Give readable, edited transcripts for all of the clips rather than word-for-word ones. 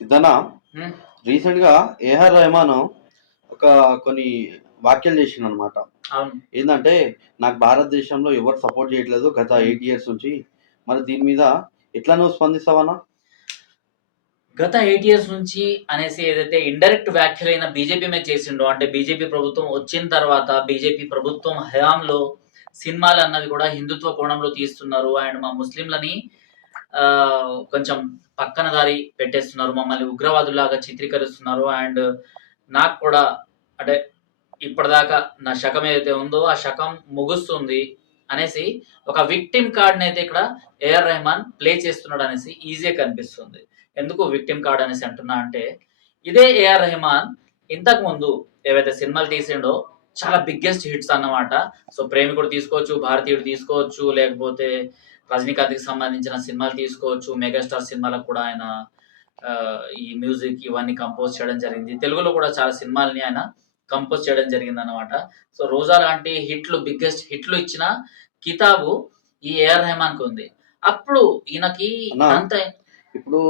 సిద్ధనా హ్మ్. రీసెంట్ గా ఏఆర్ రెహమాన్ ఒక కొన్ని వ్యాఖ్యలు చేసిండు అనమాట. అవును. ఏంటంటే నాకు భారతదేశంలో ఎవరు సపోర్ట్ చేయట్లేదు గత హ్మ్. 8 years నుంచి. మరి దీని మీద ఎట్లా నువ్వు స్పందిస్తావన్నా? గత 8 ఇయర్స్ నుంచి అనేసి ఏదైతే ఇండైరెక్ట్ వ్యాఖ్యలైన బీజేపీ మీద చేసిండో, అంటే బీజేపీ ప్రభుత్వం వచ్చిన తర్వాత బీజేపీ ప్రభుత్వం హయాంలో సినిమాలన్నవి కూడా హిందుత్వ కోణంలో తీస్తున్నారు. అండ్ మా ముస్లింలని కొంచెం పక్కన దారి పెట్టేస్తున్నారు. మమ్మల్ని ఉగ్రవాదుల్లాగా చిత్రీకరిస్తున్నారు. అండ్ నాకు కూడా అంటే ఇప్పటిదాకా నా శకం ఏదైతే ఉందో ఆ శకం ముగుస్తుంది అనేసి ఒక విక్టిమ్ కార్డ్‌నైతే ఇక్కడ ఏఆర్ రెహమాన్ ప్లే చేస్తున్నాడు అనేసి ఈజీగా కనిపిస్తుంది. ఎందుకు విక్టిమ్ కార్డ్ అనేసి అంటున్నా అంటే, ఇదే ఏఆర్ రెహమాన్ ఇంతకుముందు ఏవైతే సినిమాలు తీసిండో చాలా బిగ్గెస్ట్ హిట్స్ అన్నమాట. సో 'ప్రేమికుడు' తీసుకోవచ్చు, 'భారతీయుడు' తీసుకోవచ్చు, లేకపోతే 'రజనీకాంత్‌కి' సంబంధించిన సినిమాలు తీసుకోవచ్చు. 'మెగాస్టార్' సినిమాలకు కూడా ఆయన ఈ మ్యూజిక్ ఇవన్నీ కంపోజ్ చేయడం జరిగింది. తెలుగులో కూడా చాలా సినిమాలని ఆయన కంపోజ్ చేయడం జరిగిందన్నమాట. సో 'రోజా' లాంటి హిట్లు బిగ్గెస్ట్ హిట్లు ఇచ్చిన కితాబు ఈ ఏఆర్ రెహమాన్‌కి ఉంది. అప్పుడు ఈయనకి అన్నా ఇదంతా ఇప్పుడు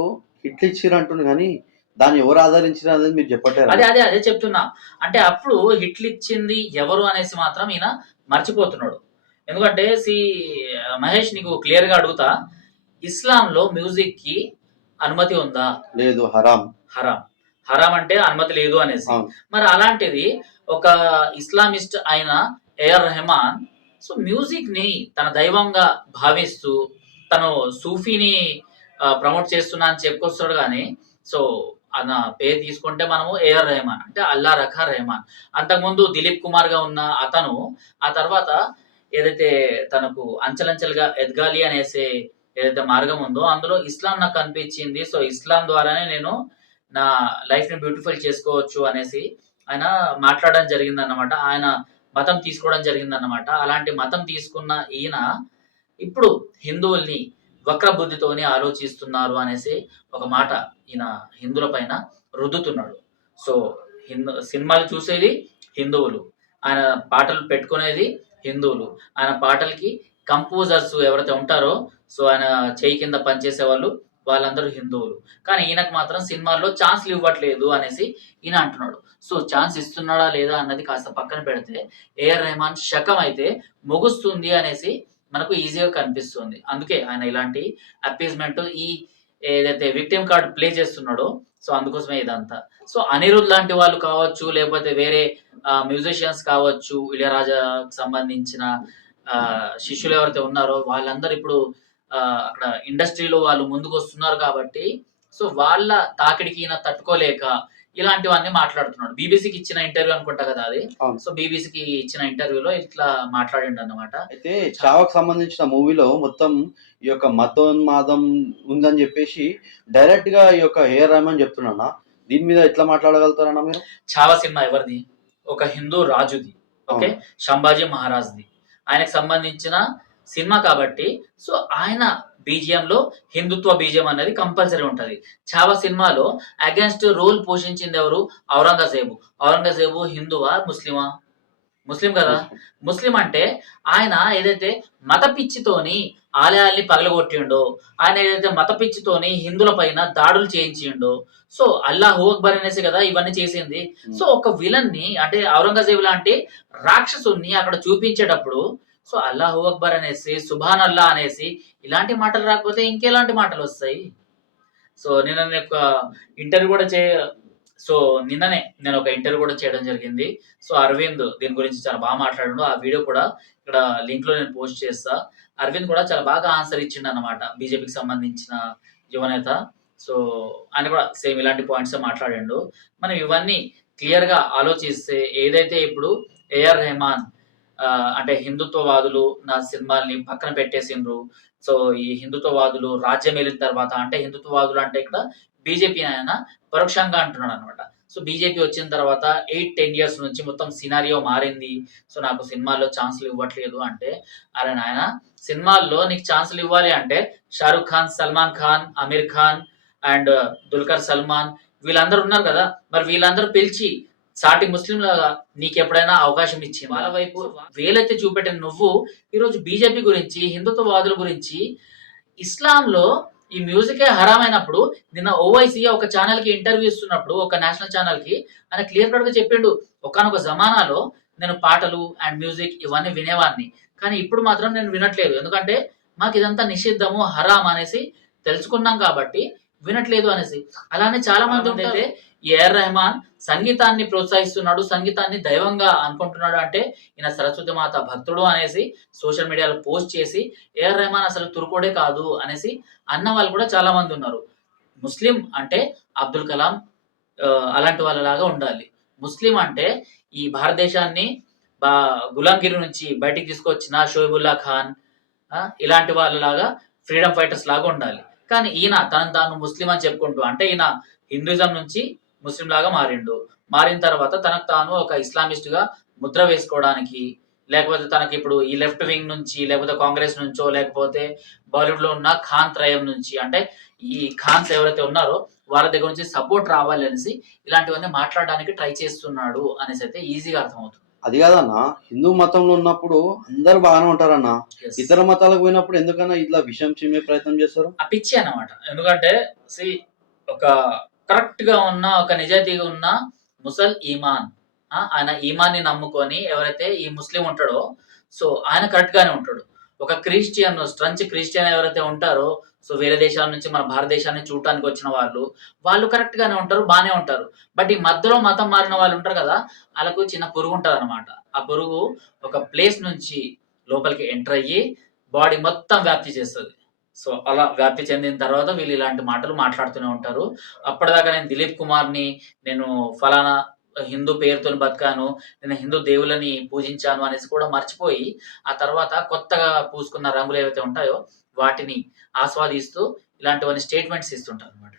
హిట్లు ఇచ్చిర్రు అంటుండు కానీ దాన్ని ఎవరు ఆదరించారు అనేది మీరు చెప్పట్లేరు అదే అన్న. అదే అదే చెప్తున్నా. అంటే అప్పుడు హిట్లు ఇచ్చింది ఎవరు అనేసి మాత్రం ఈయన మర్చిపోతున్నాడు. ఎందుకంటే మహేష్, నీకు క్లియర్‌గా అడుగుతా. ఇస్లాంలో మ్యూజిక్‌కి అనుమతి ఉందా? లేదు, హరాం. హరాం. హరాం అంటే అనుమతి లేదు అనేసి. అవును. మరి అలాంటిది ఒక ఇస్లామిస్ట్ అయిన ఏఆర్ రెహమాన్ సో మ్యూజిక్‌ని తన దైవంగా భావిస్తూ తను సూఫీని ప్రమోట్ చేస్తున్నా అని చెప్పుకొస్తాడు గానీ, సో ఆయన పేరు తీసుకుంటే మనము ఏఆర్ రెహమాన్ అంటే అల్లా రఖా రెహమాన్. అంతకుముందు దిలీప్ కుమార్‌గా ఉన్న అతను ఆ తర్వాత ఏదైతే తనకు అంచెలంచెలుగా ఎదగాలి అనేసి ఏదైతే మార్గం ఉందో అందులో ఇస్లాం నాకు కనిపించింది. సో ఇస్లాం ద్వారానే నేను నా లైఫ్‌ని బ్యూటిఫుల్ చేసుకోవచ్చు అనేసి ఆయన మాట్లాడడం జరిగిందన్నమాట. ఆయన మతం తీసుకోవడం జరిగిందన్నమాట. అలాంటి మతం తీసుకున్న ఈయన ఇప్పుడు హిందువుల్ని వక్ర బుద్ధితోని ఆలోచిస్తున్నారు అనేసి ఒక మాట ఈయన హిందువుల పైన రుద్దుతున్నాడు. సో సినిమాలు చూసేది హిందువులు. ఆయన పాటలు పెట్టుకునేది హిందువులు. ఆయన పాటలకి కంపోజర్స్ ఎవరైతే ఉంటారో సో ఆయన చేయి కింద పనిచేసేవాళ్ళు వాళ్ళందరూ హిందువులు. కానీ ఈయనకు మాత్రం సినిమాల్లో ఛాన్స్‌లు ఇవ్వట్లేదు అనేసి ఈయన అంటున్నాడు. సో ఛాన్స్ ఇస్తున్నాడా లేదా అన్నది కాస్త పక్కన పెడితే ఏఆర్ రెహమాన్ శకం అయితే ముగుస్తుంది అనేసి మనకు ఈజీగా కనిపిస్తుంది. అందుకే ఆయన ఇలాంటి అప్పీస్‌మెంట్ ఏదైతే విక్టిమ్ కార్డ్ ప్లే చేస్తున్నాడో సో అందుకోసమే ఇదంతా. సో అనిరుద్ లాంటి వాళ్ళు కావచ్చు, లేకపోతే వేరే మ్యూజిషియన్స్ కావచ్చు, ఇళయరాజాకి సంబంధించిన శిష్యులు ఎవరైతే ఉన్నారో వాళ్ళందరూ ఇప్పుడు అక్కడ ఇండస్ట్రీలో వాళ్ళు ముందుకొస్తున్నారు కాబట్టి సో వాళ్ళ తాకిడికి ఈయన తట్టుకోలేక ఇలాంటివన్నీ మాట్లాడుతున్నాడు. బీబీసీకి ఇచ్చిన ఇంటర్వ్యూ అనుకుంటా కదా అది. అవును. సో బీబీసీకి ఇచ్చిన ఇంటర్వ్యూలో ఇట్లా మాట్లాడిండన్నమాట. అయితే చావకు సంబంధించిన మూవీలో మొత్తం ఈ యొక్క మతోన్మాదం ఉందని చెప్పేసి డైరెక్ట్ గా ఈ యొక్క ఏఆర్ రెహమాన్ చెప్తున్నా. దీని మీద ఎట్లా మాట్లాడగలుగుతారన్నా మీరు? 'చావా' సినిమా ఎవరిది? ఒక హిందూ రాజుది. ఓకే. అవును. సంభాజీ మహారాజ్‌ది. ఆయనకు సంబంధించిన సినిమా కాబట్టి సో ఆయన బీజీఎంలో హిందుత్వ బీజీఎం అనేది కంపల్సరీ ఉంటది. 'చావా' సినిమాలో అగైన్స్ట్ రోల్ పోషించింది ఎవరు? ఔరంగజేబు. ఔరంగజేబు హిందువా? ముస్లిమా? ముస్లిం కదా! ముస్లిం అంటే ఆయన ఏదైతే మత పిచ్చితోని ఆలయాల్ని పగలగొట్టిండో, ఆయన ఏదైతే మత పిచ్చితోని హిందువుల పైన దాడులు చేయించిండో, సో అల్లాహు అక్బర్ అనేసి కదా ఇవన్నీ చేసింది. సో ఒక విలన్ని అంటే ఔరంగజేబు లాంటి రాక్షసుడిని అక్కడ చూపించేటప్పుడు సో అల్లాహు అక్బర్ అనేసి, సుభానల్లాహ్ అనేసి ఇలాంటి మాటలు రాకపోతే ఇంకెలాంటి మాటలొస్తాయి? సో నేను ఒక ఇంటర్వ్యూ కూడా సో నిన్ననే నేను ఒక ఇంటర్వ్యూ కూడా చేయడం జరిగింది. సో అరవింద్ దీని గురించి చాలా బాగా మాట్లాడిండు. ఆ వీడియో కూడా ఇక్కడ లింక్‌లో నేను పోస్ట్ చేస్తా. అరవింద్ కూడా చాలా బాగా ఆన్సర్ ఇచ్చిండన్నమాట. బీజేపీకి సంబంధించిన యువనేత. సో ఆయన కూడా సేమ్ ఇలాంటి పాయింట్సే మాట్లాడిండు. మనం ఇవన్నీ క్లియర్‌గా ఆలోచిస్తే ఏదైతే ఇప్పుడు ఏఆర్ రెహమాన్ అంటే హిందుత్వవాదులు నా సినిమాల్ని పక్కన పెట్టేసిండ్రు. సో ఈ హిందుత్వవాదులు రాజ్యమేలిన తర్వాత అంటే హిందుత్వవాదులు అంటే ఇక్కడ బీజేపీ ఆయన పరోక్షంగా అంటున్నాడన్నమాట. సో బీజేపీ వచ్చిన తర్వాత 8, 10 ఇయర్స్ నుంచి మొత్తం సినారియో మారింది. సో నాకు సినిమాల్లో ఛాన్స్‌లు ఇవ్వట్లేదు అంటే, అరె నాయనా! సినిమాల్లో నీకు ఛాన్స్‌లు ఇవ్వాలి అంటే 'షారుఖ్ ఖాన్', 'సల్మాన్ ఖాన్', 'అమీర్ ఖాన్' అండ్ 'దుల్కర్ సల్మాన్' వీళ్ళందరూ ఉన్నారు కదా! మరి వీళ్ళందరూ పిలిచి సాటి ముస్లింలాగా నీకెప్పుడైనా అవకాశం ఇచ్చిందా? వాళ్ళ వైపు వేలెత్తి చూపెట్టిన నువ్వు ఈరోజు బీజేపీ గురించి, హిందుత్వవాదుల గురించి ఇస్లాంలో ఈ మ్యూజికే హరామైనప్పుడు నిన్న ఓవైసీ ఒక ఛానల్ కి ఇంటర్వ్యూ ఇస్తున్నప్పుడు ఒక నేషనల్ ఛానల్ కి ఆయన క్లియర్ కట్ గా చెప్పిండు, ఒకానొక జమానాలో నేను పాటలు అండ్ మ్యూజిక్ ఇవన్నీ వినేవాడిని, కానీ ఇప్పుడు మాత్రం నేను వినట్లేదు, ఎందుకంటే మాకు ఇదంతా నిషిద్ధము హరాం అనేసి తెలుసుకున్నాం కాబట్టి వినట్లేదు అనేసి. అలానే చాలా మంది అయితే ఏఆర్ రెహమాన్ సంగీతాన్ని ప్రోత్సహిస్తున్నాడు, సంగీతాన్ని దైవంగా అనుకుంటున్నాడు అంటే ఈయన సరస్వతి మాత భక్తుడు అనేసి సోషల్ మీడియాలో పోస్ట్ చేసి ఏఆర్ రెహమాన్ అసలు తురుకోడే కాదు అనేసి అన్న వాళ్ళు కూడా చాలా మంది ఉన్నారు. ముస్లిం అంటే అబ్దుల్ కలాం అలాంటి వాళ్ళలాగా ఉండాలి. ముస్లిం అంటే ఈ భారతదేశాన్ని గులాంగిరి నుంచి బయటికి తీసుకొచ్చిన షోయబుల్లా ఖాన్ ఇలాంటి వాళ్ళలాగా ఫ్రీడమ్ ఫైటర్స్ లాగా ఉండాలి. కానీ ఈయన తనను తాను ముస్లిం అని చెప్పుకుంటూ, అంటే ఈయన హిందూయిజం నుంచి ముస్లిం లాగా మారిండు. మారిన తర్వాత తనకు తాను ఒక ఇస్లామిస్ట్ గా ముద్ర వేసుకోవడానికి, లేకపోతే తనకి ఇప్పుడు ఈ లెఫ్ట్ వింగ్ నుంచి, లేకపోతే కాంగ్రెస్ నుంచో, లేకపోతే బాలీవుడ్ లో ఉన్న ఖాన్ త్రయం నుంచి, అంటే ఈ ఖాన్స్ ఎవరైతే ఉన్నారో వాళ్ళ దగ్గర నుంచి సపోర్ట్ రావాలి అనేసి ఇలాంటివన్నీ మాట్లాడడానికి ట్రై చేస్తున్నాడు అనేసి అయితే ఈజీగా అర్థమవుతుంది. అది కాదన్న, హిందూ మతంలో ఉన్నప్పుడు అందరు బాగానే ఉంటారన్న, Yes. ఇతర మతాలకు పోయినప్పుడు ఎందుకన్నా ఇట్లా విషయం చిమ్మే ప్రయత్నం చేస్తారు? ఆ పిచ్చి అన్నమాట. ఎందుకంటే ఒక కరెక్ట్ గా ఉన్న, ఒక నిజాయితీగా ఉన్న ముసల్ ఈమాన్, ఆయన ఈమాన్ని నమ్ముకొని ఎవరైతే ఈ ముస్లిం ఉంటాడో సో ఆయన కరెక్ట్ గానే ఉంటాడు. ఒక క్రిస్టియన్, స్ట్రంచ్ క్రిస్టియన్ ఎవరైతే ఉంటారో, సో వేరే దేశాల నుంచి మన భారతదేశాన్ని చూడటానికి వచ్చిన వాళ్ళు కరెక్ట్ గానే ఉంటారు, బానే ఉంటారు. బట్ ఈ మధ్యలో మతం మారిన వాళ్ళు ఉంటారు కదా, వాళ్ళకు చిన్న పురుగు ఉంటది అనమాట. ఆ పురుగు ఒక ప్లేస్ నుంచి లోపలికి ఎంటర్ అయ్యి బాడీ మొత్తం వ్యాప్తి చేస్తుంది. సో అలా వ్యాప్తి చెందిన తర్వాత వీళ్ళు ఇలాంటి మాటలు మాట్లాడుతూనే ఉంటారు. అప్పటిదాకా నేను దిలీప్ కుమార్ని, నేను ఫలానా హిందూ పేరుతోని బతికాను, నేను హిందూ దేవులని పూజించాను అనేసి కూడా మర్చిపోయి, ఆ తర్వాత కొత్తగా పూసుకున్న రంగులు ఏవైతే ఉంటాయో వాటిని ఆస్వాదిస్తూ ఇలాంటివన్నీ స్టేట్మెంట్స్ ఇస్తుంటారు అనమాట.